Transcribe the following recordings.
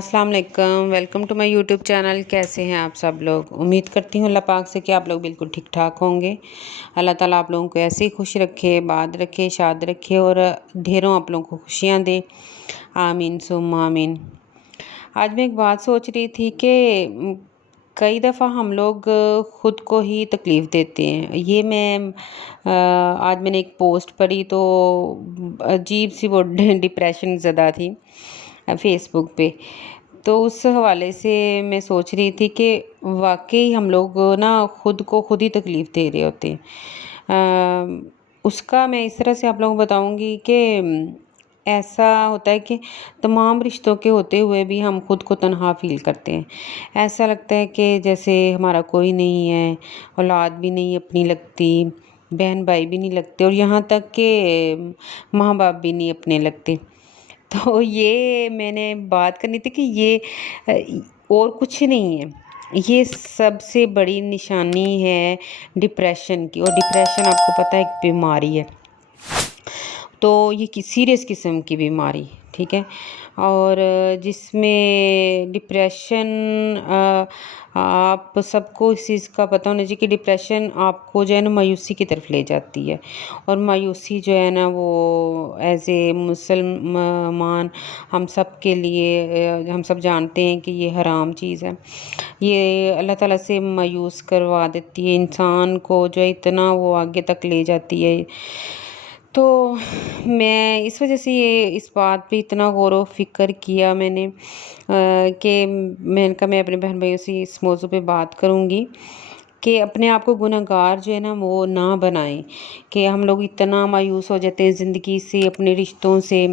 अस्सलाम वालेकुम, welcome to my YouTube channel. कैसे हैं आप सब लोग? उम्मीद करती हूँ अल्लाह पाक से कि आप लोग बिल्कुल ठीक ठाक होंगे। अल्लाह ताला आप लोगों को ऐसे ही खुश रखे, बाद रखे, शाद रखे और ढेरों आप लोगों को खुशियाँ दे। आमीन सुम्मा आमीन। आज मैं एक बात सोच रही थी कि कई दफ़ा हम लोग ख़ुद को ही तकलीफ़ देते हैं। ये मैं आज मैंने एक पोस्ट पढ़ी तो अजीब सी वो डिप्रेशन ज़दा थी फेसबुक पे। तो उस हवाले से मैं सोच रही थी कि वाक़ई हम लोग ना ख़ुद को ख़ुद ही तकलीफ़ दे रहे होते हैं। उसका मैं इस तरह से आप लोगों को बताऊँगी कि ऐसा होता है कि तमाम रिश्तों के होते हुए भी हम ख़ुद को तन्हा फ़ील करते हैं। ऐसा लगता है कि जैसे हमारा कोई नहीं है, औलाद भी नहीं अपनी लगती, बहन भाई भी नहीं लगते और यहाँ तक कि माँ बाप भी नहीं अपने लगते। तो ये मैंने बात करनी थी कि ये और कुछ नहीं है, ये सबसे बड़ी निशानी है डिप्रेशन की। और डिप्रेशन आपको पता है एक बीमारी है, तो ये सीरियस किस्म की बीमारी, ठीक है। और जिसमें डिप्रेशन आप सबको इस चीज़ का पता होना चाहिए कि डिप्रेशन आपको जो है ना मायूसी की तरफ ले जाती है। और मायूसी जो है ना वो एज़ ए मुसलमान हम सब के लिए हम सब जानते हैं कि ये हराम चीज़ है। ये अल्लाह ताला से मायूस करवा देती है इंसान को, जो है इतना वो आगे तक ले जाती है। तो मैं इस वजह से ये इस बात पे इतना गौर व फ़िक्र किया मैंने कि मैंने कहा मैं अपने बहन भाइयों से इस मौज़ू पे बात करूँगी कि अपने आप को गुनहगार जो है ना वो ना बनाएं। कि हम लोग इतना मायूस हो जाते हैं ज़िंदगी से, अपने रिश्तों से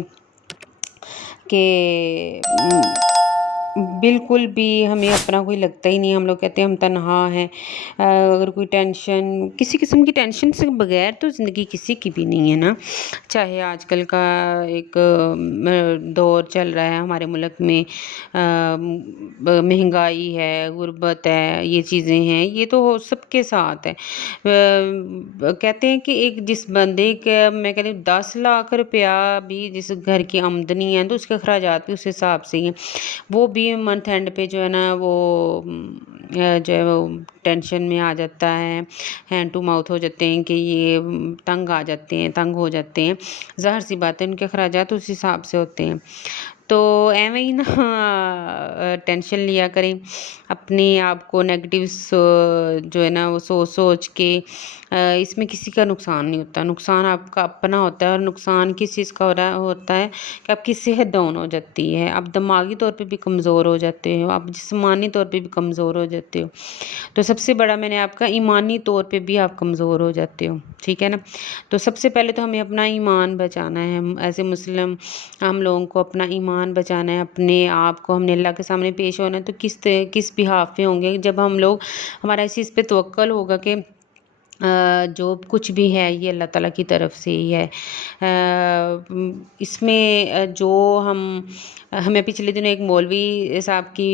कि बिल्कुल भी हमें अपना कोई लगता ही नहीं। हम लोग कहते हैं हम तन्हा हैं। अगर कोई टेंशन, किसी किस्म की टेंशन से बगैर तो ज़िंदगी किसी की भी नहीं है ना। चाहे आजकल का एक दौर चल रहा है हमारे मुल्क में, महंगाई है, गुर्बत है, ये चीज़ें हैं, ये तो सबके साथ है। कहते हैं कि एक जिस बंदे का मैं कहती हूँ 10 लाख रुपया भी जिस घर की आमदनी है तो उसके अखराजात भी उस हिसाब से ही हैं। वो भी मंथ एंड पे जो है ना वो जो है वो टेंशन में आ जाता है, हैंड टू माउथ हो जाते हैं कि ये तंग आ जाते हैं, तंग हो जाते हैं। ज़ाहिर सी बात है उनके अखराजात उस हिसाब से होते हैं। तो एवें ही ना टेंशन लिया करें, अपने आप को नेगेटिव जो है ना वो सोच सोच के इसमें किसी का नुकसान नहीं होता। नुकसान आपका अपना होता है। और नुकसान किस चीज़ का हो रहा होता है कि आपकी सेहत डाउन हो जाती है, आप दिमागी तौर पे भी कमज़ोर हो जाते हो, आप जिस्मानी तौर पे भी कमज़ोर हो जाते हो। तो सबसे बड़ा मैंने आपका ईमानी तौर पे भी आप कमज़ोर हो जाते हो, ठीक है ना। तो सबसे पहले तो हमें अपना ईमान बचाना है। हम ऐसे मुस्लिम हम लोगों को अपना ईमान बचाना है, अपने आप को हमने अल्लाह के सामने पेश होना है। तो किस बिहाफ़ पे होंगे जब हम लोग, हमारा इस चीज़ पे तवक्कल होगा कि जो कुछ भी है ये अल्लाह ताला की तरफ से ही है। इसमें जो हमें पिछले दिनों एक मौलवी साहब की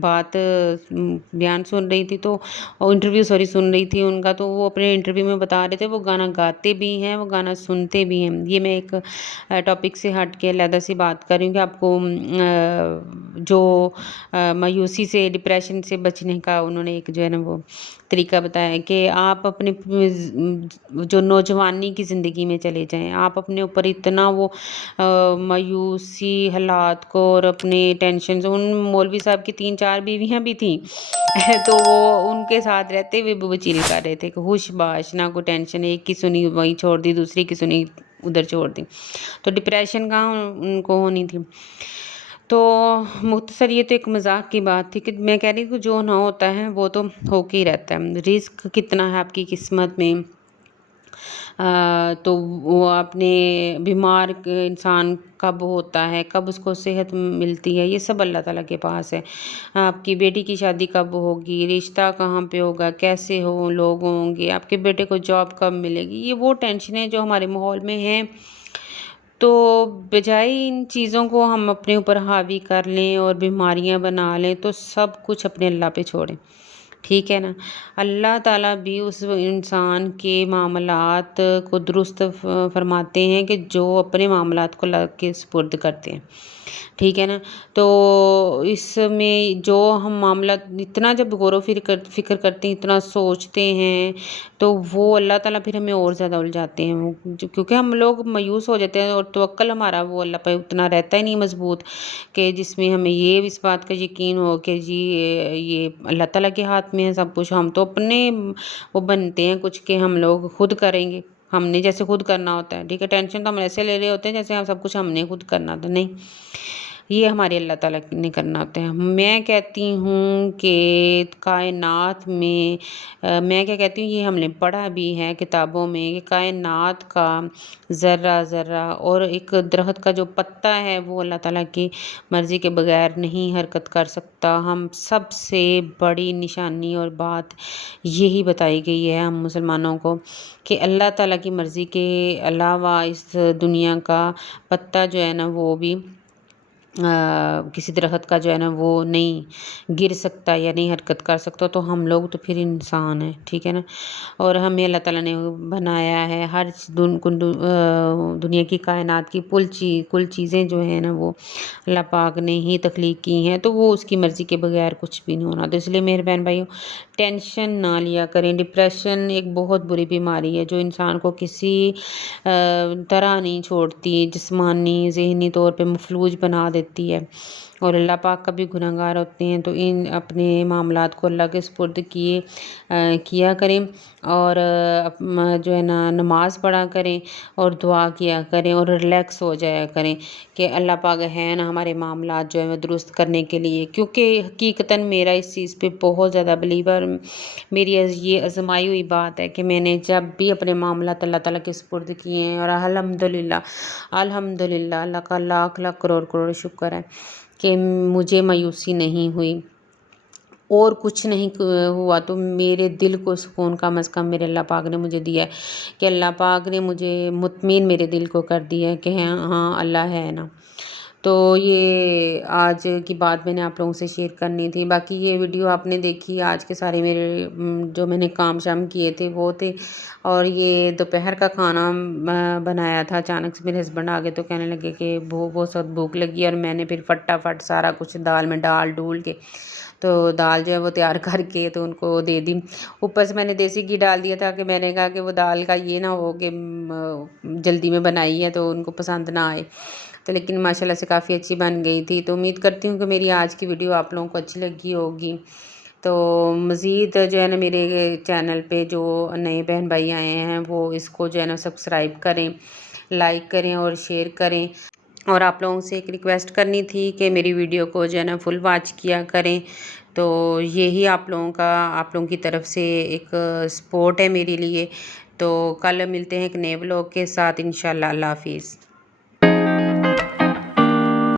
बात बयान सुन रही थी, तो इंटरव्यू सुन रही थी उनका। तो वो अपने इंटरव्यू में बता रहे थे वो गाना गाते भी हैं, वो गाना सुनते भी हैं। ये मैं एक टॉपिक से हट के अलग सी बात कर रही हूँ कि आपको जो मायूसी से, डिप्रेशन से बचने का उन्होंने एक जो है ना वो तरीका बताया है कि आप अपने जो नौजवानी की ज़िंदगी में चले जाएँ। आप अपने ऊपर इतना वो मायूसी हालात को और अपने टेंशन से, उन मौलवी साहब की 3-4 बीवियाँ भी थीं तो वो उनके साथ रहते हुए भी वो चिल कर रहे थे कि हुश-बाश, ना कोई टेंशन, एक की सुनी वहीं छोड़ दी, दूसरी की सुनी उधर छोड़ दी। तो डिप्रेशन कहाँ उनको होनी थी। तो मुख्तसर ये तो एक मज़ाक की बात थी कि मैं कह रही थी जो ना होता है वो तो होके ही रहता है। रिस्क कितना है आपकी किस्मत में, तो वो अपने बीमार इंसान कब होता है, कब उसको सेहत मिलती है, ये सब अल्लाह ताला के पास है। आपकी बेटी की शादी कब होगी, रिश्ता कहाँ पे होगा, कैसे हो लोग होंगे, आपके बेटे को जॉब कब मिलेगी, ये वो टेंशनें जो हमारे माहौल में हैं। तो बजाय इन चीज़ों को हम अपने ऊपर हावी कर लें और बीमारियां बना लें, तो सब कुछ अपने अल्लाह पे छोड़ें, ٹھیک ہے نا۔ اللہ تعالیٰ بھی اس انسان کے معاملات کو درست فرماتے ہیں کہ جو اپنے معاملات کو اللہ کے سپرد کرتے ہیں، ٹھیک ہے نا۔ تو اس میں جو ہم معاملات اتنا جب غور و فکر کرتے ہیں، اتنا سوچتے ہیں، تو وہ اللہ تعالیٰ پھر ہمیں اور زیادہ الجھاتے ہیں، کیونکہ ہم لوگ مایوس ہو جاتے ہیں اور توکل ہمارا وہ اللہ پہ اتنا رہتا ہی نہیں مضبوط، کہ جس میں ہمیں یہ اس بات کا یقین ہو کہ جی یہ اللہ تعالیٰ کے ہاتھ میں ہے سب کچھ، ہم تو اپنے وہ بنتے ہیں کچھ کہ ہم لوگ خود کریں گے، ہم نے جیسے خود کرنا ہوتا ہے، ٹھیک ہے۔ ٹینشن تو ہم ایسے لے رہے ہوتے ہیں جیسے ہم سب کچھ ہم نے خود کرنا تھا، نہیں، یہ ہمارے اللہ تعالیٰ نے کرنا ہوتا ہے۔ میں کہتی ہوں کہ کائنات میں کیا کہتی ہوں، یہ ہم نے پڑھا بھی ہے کتابوں میں کہ کائنات کا ذرہ ذرہ اور ایک درخت کا جو پتا ہے وہ اللہ تعالیٰ کی مرضی کے بغیر نہیں حرکت کر سکتا۔ ہم سب سے بڑی نشانی اور بات یہی بتائی گئی ہے ہم مسلمانوں کو کہ اللہ تعالیٰ کی مرضی کے علاوہ اس دنیا کا پتا جو ہے نا وہ بھی کسی درخت کا جو ہے نا وہ نہیں گر سکتا یا نہیں حرکت کر سکتا، تو ہم لوگ تو پھر انسان ہیں، ٹھیک ہے نا۔ اور ہمیں اللہ تعالیٰ نے بنایا ہے، ہر دنیا کی کائنات کی کل چیزیں جو ہیں نا وہ اللہ پاک نے ہی تخلیق کی ہیں، تو وہ اس کی مرضی کے بغیر کچھ بھی نہیں ہونا۔ تو اس لیے میرے بہن بھائیوں، ٹینشن نہ لیا کریں۔ ڈپریشن ایک بہت بری بیماری ہے جو انسان کو کسی طرح نہیں چھوڑتی، جسمانی ذہنی طور پہ مفلوج بنا دیتی ہے، اور اللہ پاک کا بھی گنہگار ہوتے ہیں۔ تو ان اپنے معاملات کو اللہ کے سپرد کیا کریں، اور جو ہے نا نماز پڑھا کریں اور دعا کیا کریں اور ریلیکس ہو جایا کریں کہ اللہ پاک ہے نا ہمارے معاملات جو ہے وہ درست کرنے کے لیے، کیونکہ حقیقتاً میرا اس چیز پہ بہت زیادہ بلیور، میری یہ آزمائی ہوئی بات ہے کہ میں نے جب بھی اپنے معاملات اللہ تعالیٰ کے سپرد کیے ہیں، اور الحمدللہ اللہ کا لاکھ لاکھ کروڑ کروڑ شکر ہے کہ مجھے مایوسی نہیں ہوئی اور کچھ نہیں ہوا، تو میرے دل کو سکون کم از کم میرے اللہ پاک نے مجھے دیا ہے کہ اللہ پاک نے مجھے مطمئن میرے دل کو کر دیا ہے کہ ہاں اللہ ہے نا۔ تو یہ آج کی بات میں نے آپ لوگوں سے شیئر کرنی تھی۔ باقی یہ ویڈیو آپ نے دیکھی، آج کے سارے میرے جو میں نے کام شام کیے تھے وہ تھے، اور یہ دوپہر کا کھانا بنایا تھا۔ اچانک سے میرے ہسبینڈ آ گئے تو کہنے لگے کہ بہت سخت بھوک لگی ہے، اور میں نے پھر فٹافٹ سارا کچھ دال میں ڈال ڈول کے تو دال جو ہے وہ تیار کر کے تو ان کو دے دی۔ اوپر سے میں نے دیسی گھی ڈال دیا تھا کہ میں نے کہا کہ وہ دال کا یہ نہ ہو کہ جلدی میں بنائی ہے تو ان کو پسند نہ آئے، تو لیکن ماشاءاللہ سے کافی اچھی بن گئی تھی۔ تو امید کرتی ہوں کہ میری آج کی ویڈیو آپ لوگوں کو اچھی لگی ہوگی۔ تو مزید جو ہے نا میرے چینل پہ جو نئے بہن بھائی آئے ہیں وہ اس کو جو ہے نا سبسکرائب کریں، لائک کریں اور شیئر کریں، اور آپ لوگوں سے ایک ریکویسٹ کرنی تھی کہ میری ویڈیو کو جو ہے نا فل واچ کیا کریں۔ تو یہی آپ لوگوں کی طرف سے ایک سپورٹ ہے میرے لیے۔ تو کل ملتے ہیں ایک نئے بلاگ کے ساتھ انشاءاللہ۔ اللہ حافظ۔